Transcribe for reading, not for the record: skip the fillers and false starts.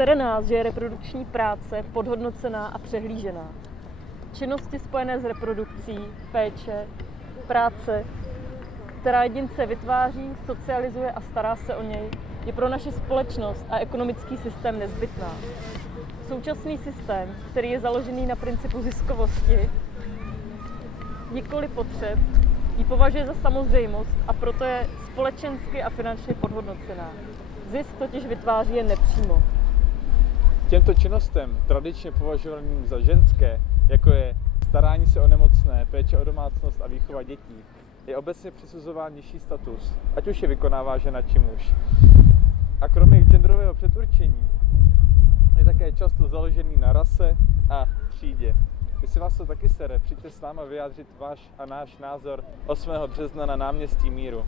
Sere nás, že je reprodukční práce podhodnocená a přehlížená. Činnosti spojené s reprodukcí, péče, práce, která jedince vytváří, socializuje a stará se o něj, je pro naši společnost a ekonomický systém nezbytná. Současný systém, který je založený na principu ziskovosti, nikoli potřeb, ji považuje za samozřejmost a proto je společensky a finančně podhodnocená. Zisk totiž vytváří jen nepřímo. Těmto činnostem, tradičně považovaným za ženské, jako je starání se o nemocné, péče o domácnost a výchova dětí, je obecně přisuzován nižší status, ať už je vykonává žena či muž. A kromě genderového předurčení je také často založený na rase a třídě. Jestli vás to taky sere, přijďte s náma vyjádřit váš a náš názor 8. března na náměstí Míru.